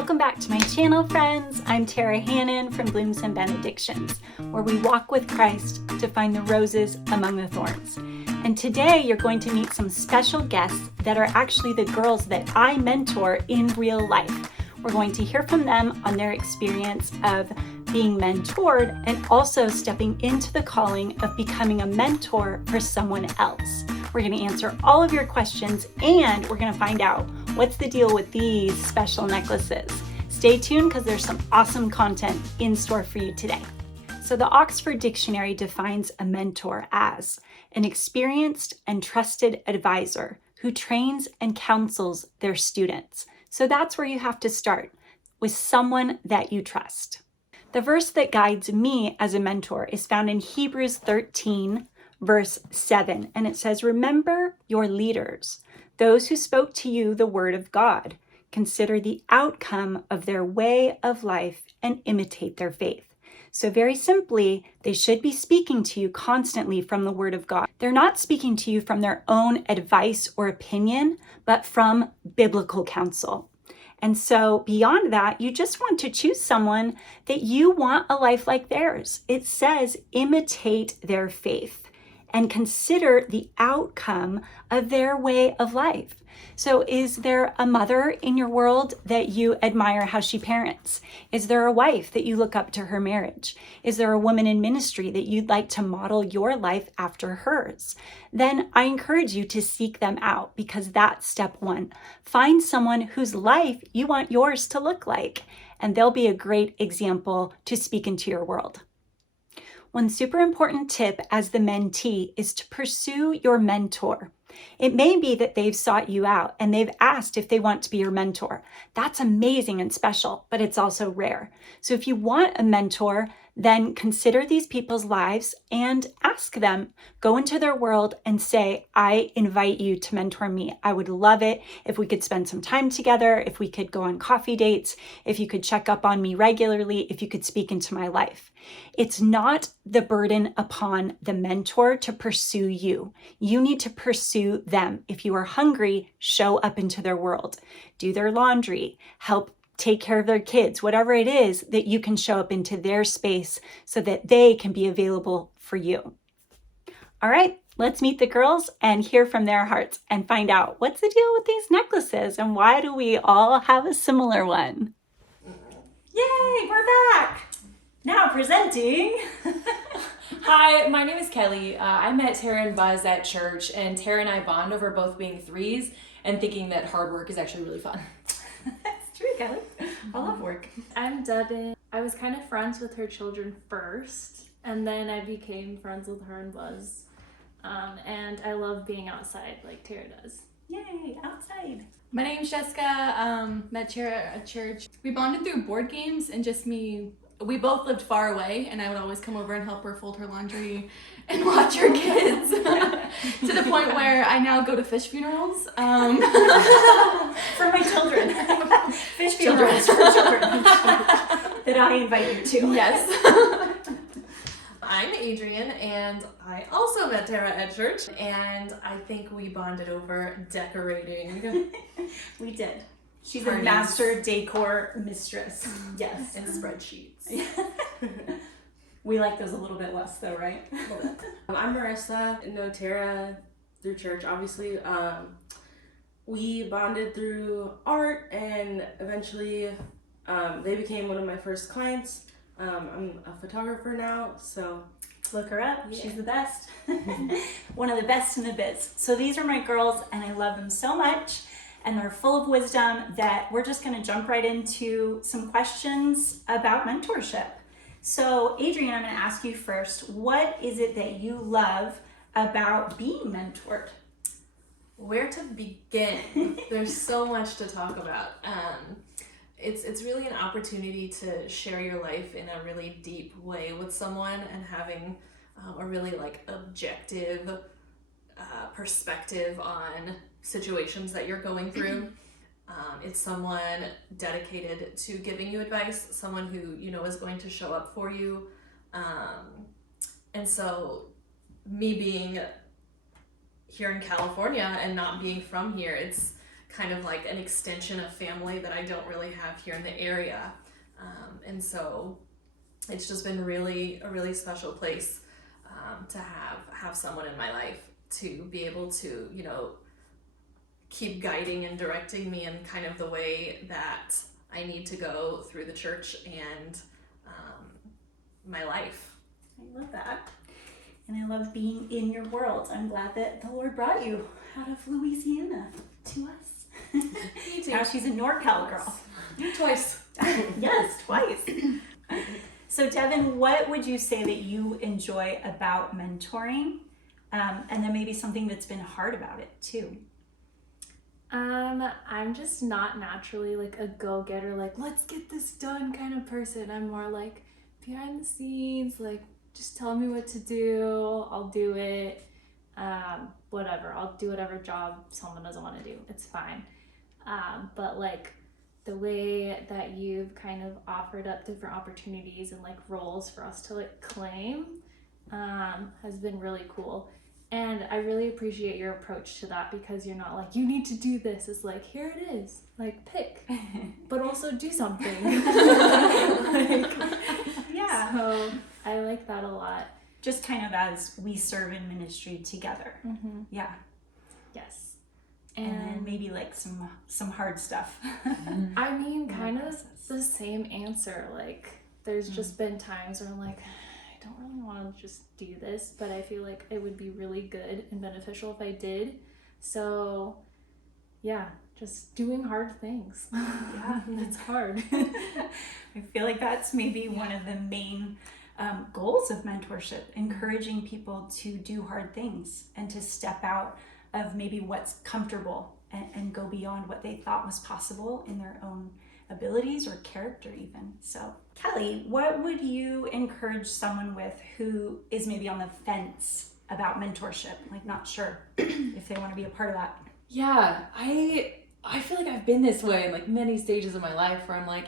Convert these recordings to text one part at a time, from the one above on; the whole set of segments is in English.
Welcome back to my channel, friends. I'm Tara Hannon from Blooms and Benedictions, where we walk with Christ to find the roses among the thorns. And today you're going to meet some special guests that are actually the girls that I mentor in real life. We're going to hear from them on their experience of being mentored and also stepping into the calling of becoming a mentor for someone else. We're going to answer all of your questions and we're going to find out what's the deal with these special necklaces. Stay tuned because there's some awesome content in store for you today. So the Oxford Dictionary defines a mentor as an experienced and trusted advisor who trains and counsels their students. So that's where you have to start, with someone that you trust. The verse that guides me as a mentor is found in Hebrews 13, verse 7, and it says, "Remember your leaders, those who spoke to you the word of God. Consider the outcome of their way of life and imitate their faith." So very simply, they should be speaking to you constantly from the word of God. They're not speaking to you from their own advice or opinion, but from biblical counsel. And so beyond that, you just want to choose someone that you want a life like theirs. It says, imitate their faith and consider the outcome of their way of life. So is there a mother in your world that you admire how she parents? Is there a wife that you look up to her marriage? Is there a woman in ministry that you'd like to model your life after hers? Then I encourage you to seek them out, because that's step one. Find someone whose life you want yours to look like, and they'll be a great example to speak into your world. One super important tip as the mentee is to pursue your mentor. It may be that they've sought you out and they've asked if they want to be your mentor. That's amazing and special, but it's also rare. So if you want a mentor, then consider these people's lives and ask them. Go into their world and say, I invite you to mentor me. I would love it if we could spend some time together, if we could go on coffee dates, if you could check up on me regularly, if you could speak into my life. It's not the burden upon the mentor to pursue you. You need to pursue them. If you are hungry, show up into their world. Do their laundry, help take care of their kids, whatever it is that you can show up into their space so that they can be available for you. All right, let's meet the girls and hear from their hearts and find out what's the deal with these necklaces and why do we all have a similar one? Yay, we're back. Now presenting. Hi, my name is Kelly. I met Tara and Buzz at church, and Tara and I bond over both being threes and thinking that hard work is actually really fun. That's true, Kelly. I love work. I'm Devin. I was kind of friends with her children first, and then I became friends with her and Buzz. And I love being outside like Tara does. Yay, outside. My name's Jessica. Met Tara at church. We bonded through board games and just me. We both lived far away, and I would always come over and help her fold her laundry and watch her kids. To the point where I now go to fish funerals. For my children. Fish funerals for children. That I invite you to. Yes. I'm Adrian, and I also met Tara at church, and I think we bonded over decorating. We did. She's Parties. a master decor mistress. Yes, and spreadsheets. We like those a little bit less though, right? I'm Marissa. Know Tara through church, obviously. We bonded through art, and eventually they became one of my first clients. I'm a photographer now, so Look her up. Yeah. She's the best. One of the best in the biz. So these are my girls, and I love them so much. And they're full of wisdom that we're just going to jump right into some questions about mentorship. So Adrian, I'm going to ask you first, what is it that you love about being mentored? Where to begin? There's so much to talk about. It's really an opportunity to share your life in a really deep way with someone and having a really objective perspective on situations that you're going through. It's someone dedicated to giving you advice, someone who you know is going to show up for you. And so me being here in California and not being from here, it's kind of like an extension of family that I don't really have here in the area. And so it's just been a really special place to have someone in my life to be able to, you know, keep guiding and directing me in kind of the way that I need to go through the church and my life. I love that. And I love being in your world. I'm glad that the Lord brought you out of Louisiana to us. Me too. Now she's a NorCal girl. Twice. Yes, twice. So Devin, what would you say that you enjoy about mentoring? And then maybe something that's been hard about it too. I'm just not naturally like a go-getter, like let's get this done kind of person. I'm more like behind the scenes, like just tell me what to do, I'll do it. Whatever, I'll do whatever job someone doesn't want to do, it's fine. But like the way that you've kind of offered up different opportunities and like roles for us to like claim has been really cool. And I really appreciate your approach to that, because you're not like, you need to do this. It's like, here it is. Like, pick, but also do something. Like, Yeah. so I like that a lot. Just kind of as we serve in ministry together. Mm-hmm. Yeah. Yes. And then maybe like some hard stuff. I mean, Yeah, kind of process. the same answer. Like, there's just been times where I'm like, I don't really want to just do this, but I feel like it would be really good and beneficial if I did. So, yeah, just doing hard things. Yeah. It's hard. I feel like that's maybe one of the main goals of mentorship, encouraging people to do hard things and to step out of maybe what's comfortable and go beyond what they thought was possible in their own abilities or character even. So Kelly, what would you encourage someone with who is maybe on the fence about mentorship, like not sure if they want to be a part of that? Yeah, I feel like I've been this way in like many stages of my life where I'm like,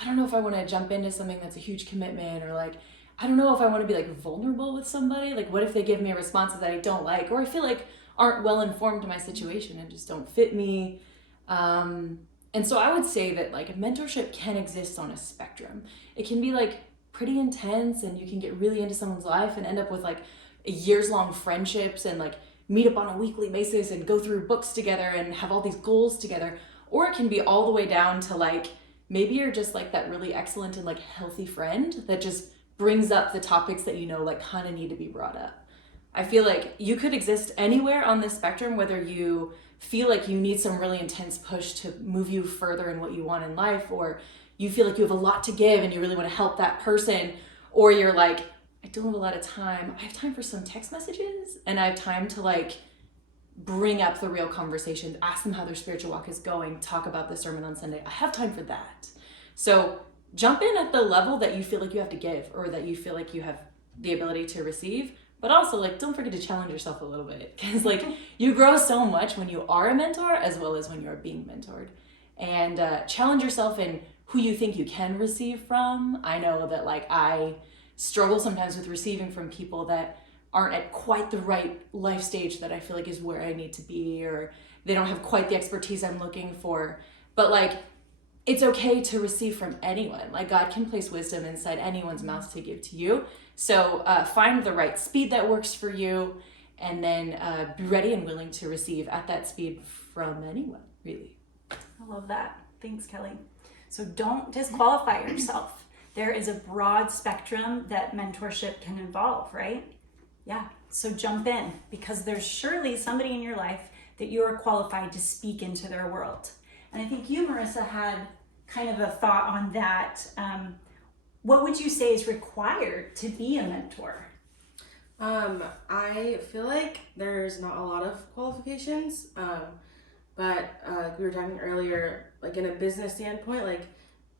I don't know if I want to jump into something that's a huge commitment, or like, I don't know if I want to be like vulnerable with somebody. Like, what if they give me a response that I don't like, or I feel like aren't well informed to my situation and just don't fit me. And so I would say that like mentorship can exist on a spectrum. It can be like pretty intense and you can get really into someone's life and end up with like years-long friendships and like meet up on a weekly basis and go through books together and have all these goals together. Or it can be all the way down to like, maybe you're just like that really excellent and like healthy friend that just brings up the topics that you know like kind of need to be brought up. I feel like you could exist anywhere on this spectrum, whether you feel like you need some really intense push to move you further in what you want in life, or you feel like you have a lot to give and you really want to help that person, or you're like, I don't have a lot of time. I have time for some text messages and I have time to like bring up the real conversation, ask them how their spiritual walk is going, talk about the sermon on Sunday. I have time for that. So jump in at the level that you feel like you have to give, or that you feel like you have the ability to receive. But also, like, don't forget to challenge yourself a little bit, because like you grow so much when you are a mentor as well as when you're being mentored. And challenge yourself in who you think you can receive from. I know that like I struggle sometimes with receiving from people that aren't at quite the right life stage that I feel like is where I need to be, or they don't have quite the expertise I'm looking for. But like, it's okay to receive from anyone. Like, God can place wisdom inside anyone's mouth to give to you. So find the right speed that works for you, and then be ready and willing to receive at that speed from anyone, really. I love that. Thanks, Kelly. So don't disqualify yourself. There is a broad spectrum that mentorship can involve, right? Yeah. So jump in, because there's surely somebody in your life that you are qualified to speak into their world. And I think you, Marissa, had kind of a thought on that. What would you say is required to be a mentor? I feel like there's not a lot of qualifications, but we were talking earlier, like in a business standpoint, like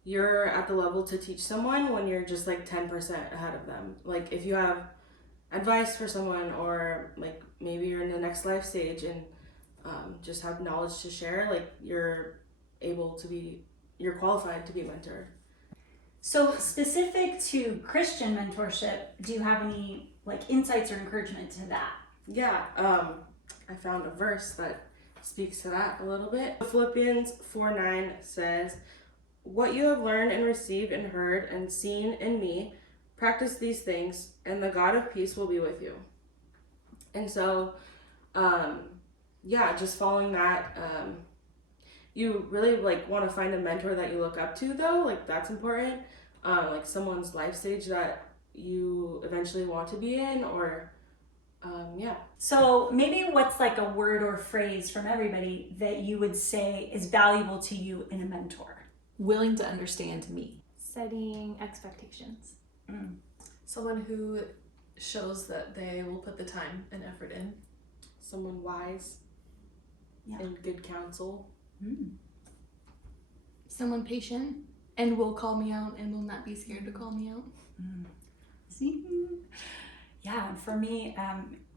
you're at the level to teach someone when you're just like 10% ahead of them. Like if you have advice for someone, or like maybe you're in the next life stage and just have knowledge to share, like you're qualified to be mentored. So specific to Christian mentorship, do you have any like insights or encouragement to that? Yeah, I found a verse that speaks to that a little bit. Philippians 4:9 says, "What you have learned and received and heard and seen in me, practice these things, and the God of peace will be with you." And so, just following that, you really like want to find a mentor that you look up to, though. Like, that's important. Like someone's life stage that you eventually want to be in, or So maybe what's like a word or phrase from everybody that you would say is valuable to you in a mentor? Willing to understand me. Setting expectations. Someone who shows that they will put the time and effort in. someone wise and good counsel. Someone patient and will call me out and will not be scared to call me out. See? Yeah, and for me,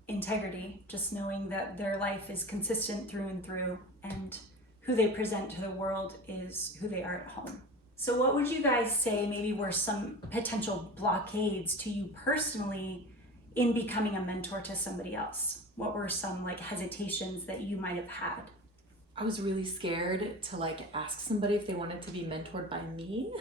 integrity, just knowing that their life is consistent through and through, and who they present to the world is who they are at home. So what would you guys say maybe were some potential blockades to you personally in becoming a mentor to somebody else? What were some like hesitations that you might have had? I was really scared to like ask somebody if they wanted to be mentored by me.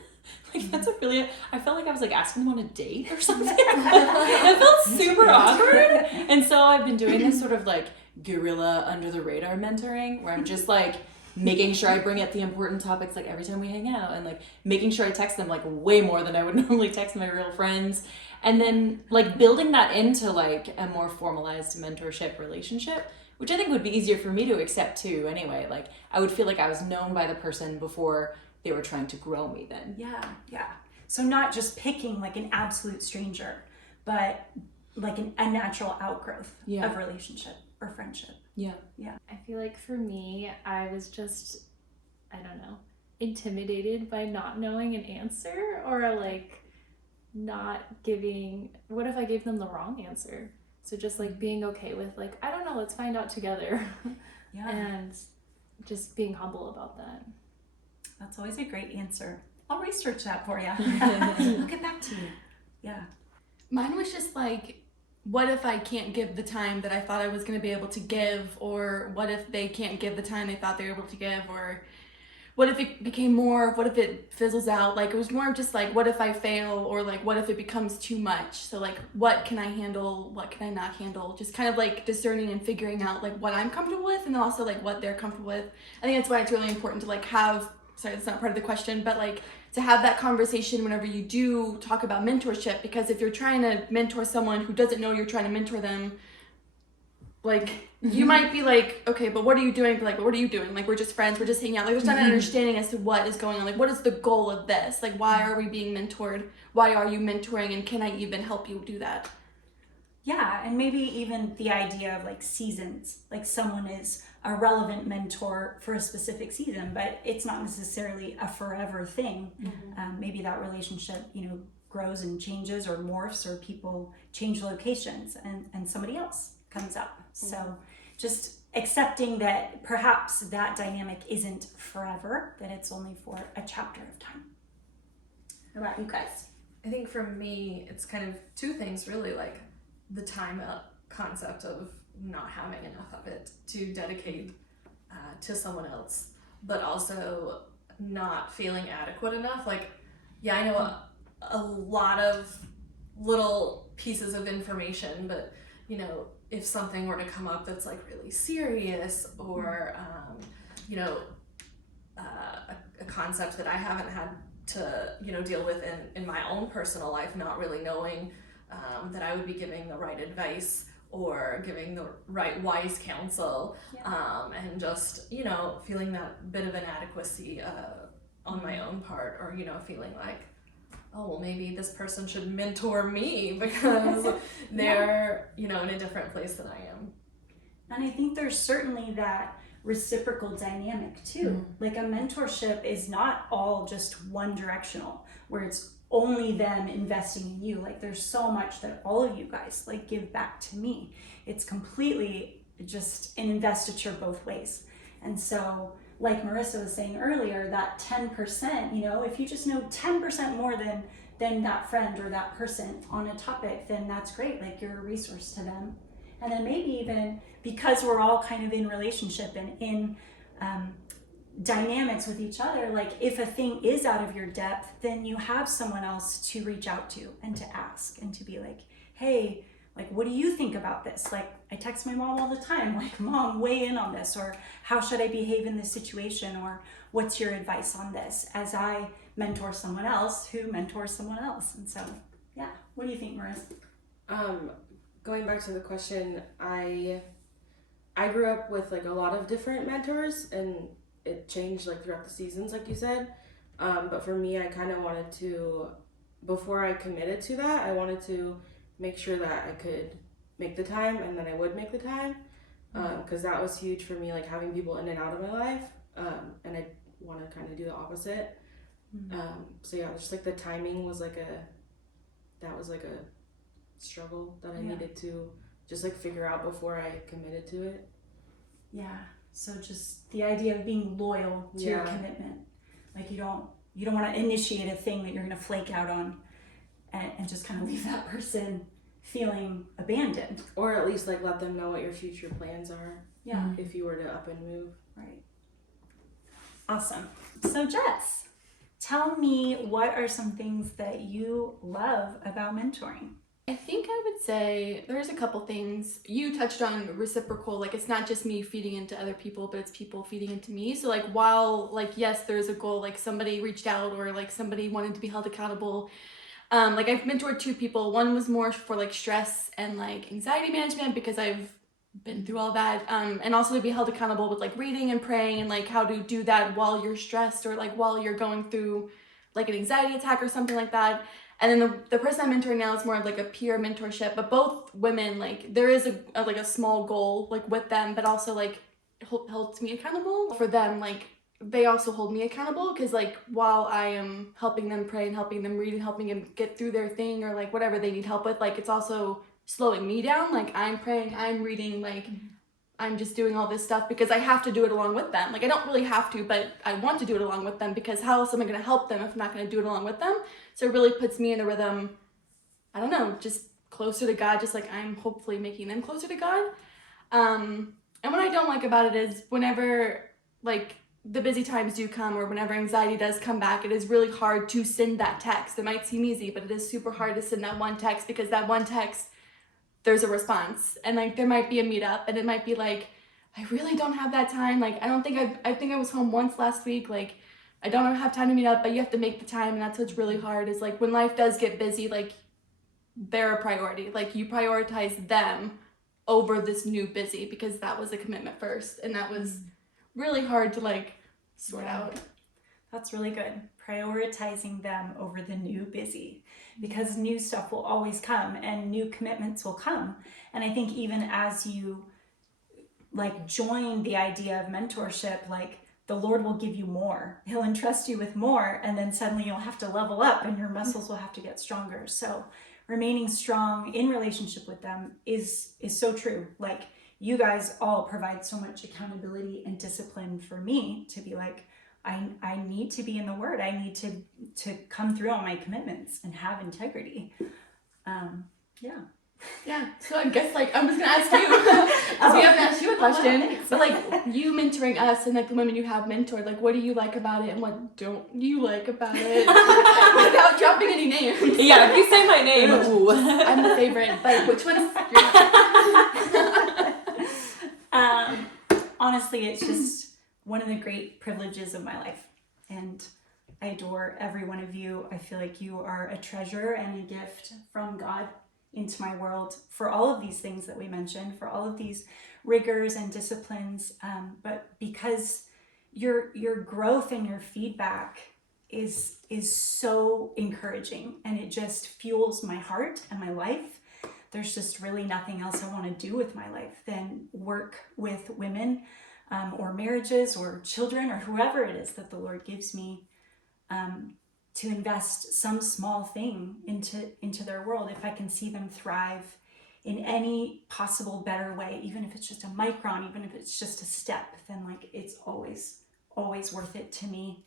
Like that's a really, I felt like I was like asking them on a date or something. It felt super awkward. And so I've been doing this sort of like guerrilla under the radar mentoring where I'm just like making sure I bring up the important topics like every time we hang out, and like making sure I text them like way more than I would normally text my real friends. And then like building that into like a more formalized mentorship relationship, which I think would be easier for me to accept too anyway. Like I would feel like I was known by the person before they were trying to grow me then. Yeah. So not just picking like an absolute stranger, but like a natural outgrowth of relationship or friendship. Yeah. I feel like for me, I was just, I don't know, intimidated by not knowing an answer, or like not giving, what if I gave them the wrong answer? So just like being okay with like, I don't know, let's find out together. And just being humble about that. That's always a great answer. I'll research that for you. I'll get back to you. Yeah. Mine was just like, what if I can't give the time that I thought I was going to be able to give? Or what if they can't give the time they thought they were able to give? Or what if it became more? What if it fizzles out? Like, it was more of just like, what if I fail? Or like, what if it becomes too much? So like, what can I handle? What can I not handle? Just kind of like discerning and figuring out like what I'm comfortable with, and also like what they're comfortable with. I think that's why it's really important to like have, sorry, that's not part of the question, but like to have that conversation whenever you do talk about mentorship, because if you're trying to mentor someone who doesn't know you're trying to mentor them, like you might be like, okay, but what are you doing? But like, what are you doing? Like, we're just friends, we're just hanging out. Like, there's not an understanding as to what is going on. Like, what is the goal of this? Like, why are we being mentored? Why are you mentoring? And can I even help you do that? Yeah, and maybe even the idea of like seasons, like someone is a relevant mentor for a specific season, but it's not necessarily a forever thing. Maybe that relationship, grows and changes or morphs, or people change locations and somebody else comes up. So just accepting that perhaps that dynamic isn't forever, that it's only for a chapter of time. How about you guys? I think for me, it's kind of two things really, like the time concept of not having enough of it to dedicate to someone else, but also not feeling adequate enough. Like, I know a lot of little pieces of information, but if something were to come up that's like really serious, or a concept that I haven't had to deal with in my own personal life, not really knowing that I would be giving the right advice or giving the right wise counsel, and just feeling that bit of inadequacy on my own part, or feeling like, oh well, maybe this person should mentor me because they're in a different place than I am. And I think there's certainly that reciprocal dynamic too. Like a mentorship is not all just one directional, where it's only them investing in you. Like there's so much that all of you guys like give back to me. It's completely just an investiture both ways. And so like Marissa was saying earlier, that 10%, if you just know 10% more than that friend or that person on a topic, then that's great. Like you're a resource to them. And then maybe even because we're all kind of in relationship and in dynamics with each other, like if a thing is out of your depth, then you have someone else to reach out to and to ask and to be like, hey, like, what do you think about this? Like, I text my mom all the time, like, Mom, weigh in on this, or how should I behave in this situation, or what's your advice on this, as I mentor someone else who mentors someone else. And so, yeah, what do you think, Marissa? Going back to the question, I grew up with like a lot of different mentors, and it changed like throughout the seasons, like you said. But for me, I kind of wanted to, before I committed to that, I wanted to make sure that I could make the time, and then I would make the time, because that was huge for me, like having people in and out of my life, and I want to kind of do the opposite. So yeah, just like the timing was like a struggle that I needed to just like figure out before I committed to it. Yeah, so just the idea of being loyal to your commitment. Like you don't want to initiate a thing that you're going to flake out on and just kind of leave that person feeling abandoned. Or at least like let them know what your future plans are. Yeah. If you were to up and move. Right. Awesome. So Jess, tell me, what are some things that you love about mentoring? I think I would say there's a couple things. You touched on reciprocal, like it's not just me feeding into other people, but it's people feeding into me. So like while like yes, there's a goal, like somebody reached out or like somebody wanted to be held accountable. Like I've mentored two people. One was more for like stress and like anxiety management because I've been through all that. And also to be held accountable with like reading and praying and like how to do that while you're stressed or like while you're going through like an anxiety attack or something like that. And then the person I'm mentoring now is more of like a peer mentorship, but both women, like there is a like a small goal like with them, but also like holds me accountable for them. Like they also hold me accountable because like while I am helping them pray and helping them read and helping them get through their thing or like whatever they need help with, like it's also slowing me down. Like I'm praying, I'm reading, like I'm just doing all this stuff because I have to do it along with them. Like I don't really have to, but I want to do it along with them because how else am I going to help them if I'm not going to do it along with them? So it really puts me in a rhythm, I don't know, just closer to God, just like I'm hopefully making them closer to God. And what I don't like about it is whenever like the busy times do come or whenever anxiety does come back, it is really hard to send that text. It might seem easy, but it is super hard to send that one text because that one text, there's a response. And like there might be a meetup and it might be like, I really don't have that time. Like I think I was home once last week. Like I don't have time to meet up, but you have to make the time. And that's what's really hard is like when life does get busy, like they're a priority. Like you prioritize them over this new busy because that was a commitment first. And that was really hard to like sort out. That's really good. Prioritizing them over the new busy, because new stuff will always come and new commitments will come. And I think even as you like join the idea of mentorship, like the Lord will give you more. He'll entrust you with more, and then suddenly you'll have to level up and your muscles will have to get stronger. So remaining strong in relationship with them is so true. Like you guys all provide so much accountability and discipline for me to be like, I need to be in the Word. I need to come through on my commitments and have integrity. Yeah. So I guess like I'm just gonna ask you because we haven't asked you a question. But like you mentoring us and like the women you have mentored, like what do you like about it and what don't you like about it? Without dropping any names. Yeah, if you say my name, ooh. I'm the favorite. But which one's honestly, it's just one of the great privileges of my life, and I adore every one of you. I feel like you are a treasure and a gift from God into my world for all of these things that we mentioned, for all of these rigors and disciplines, but because your growth and your feedback is so encouraging, and it just fuels my heart and my life. There's just really nothing else I want to do with my life than work with women or marriages or children or whoever it is that the Lord gives me to invest some small thing into their world. If I can see them thrive in any possible better way, even if it's just a micron, even if it's just a step, then like it's always worth it to me.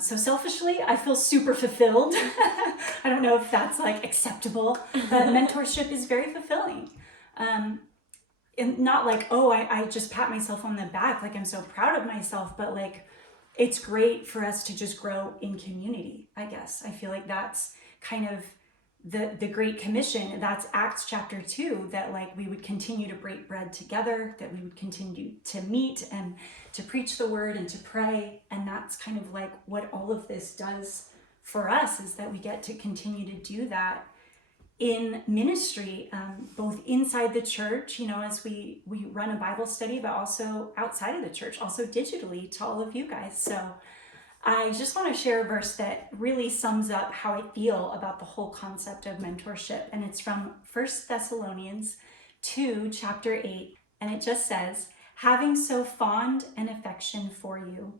So selfishly, I feel super fulfilled. I don't know if that's like acceptable, but mentorship is very fulfilling. and not like, oh, I just pat myself on the back, like I'm so proud of myself, but like, it's great for us to just grow in community, I guess. I feel like that's kind of the Great Commission. That's Acts chapter 2, that like we would continue to break bread together, that we would continue to meet and to preach the word and to pray. And that's kind of like what all of this does for us, is that we get to continue to do that in ministry, both inside the church, as we run a Bible study, but also outside of the church, also digitally to all of you guys. So I just want to share a verse that really sums up how I feel about the whole concept of mentorship. And it's from 1 Thessalonians 2, chapter 8. And it just says, having so fond an affection for you,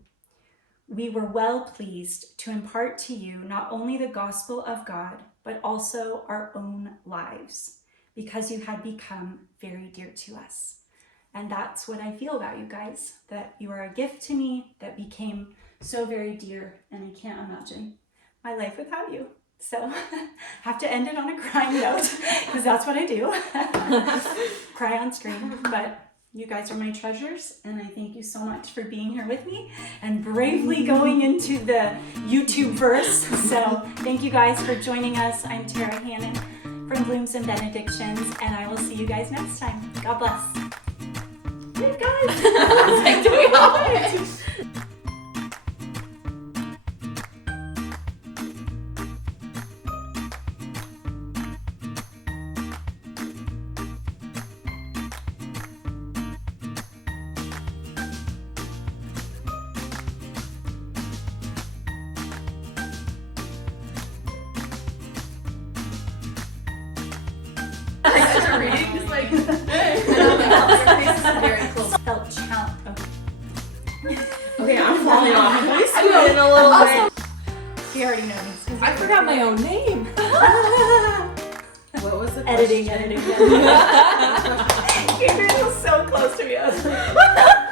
we were well pleased to impart to you not only the gospel of God, but also our own lives, because you had become very dear to us. And that's what I feel about you guys, that you are a gift to me that became so very dear, and I can't imagine my life without you. So have to end it on a crying note, because that's what I do. Cry on screen. But you guys are my treasures, and I thank you so much for being here with me and bravely going into the YouTube verse. So thank you guys for joining us. I'm Tara Hannon from Blooms and Benedictions, and I will see you guys next time. God bless. Hey guys! Reading, just like, hey. Your face is very close. Felt challenge. Okay, I'm falling off. I'm getting a little bit. He already knows. I forgot my own name. What was the Editing. question? Adrian was so close to me. I was like,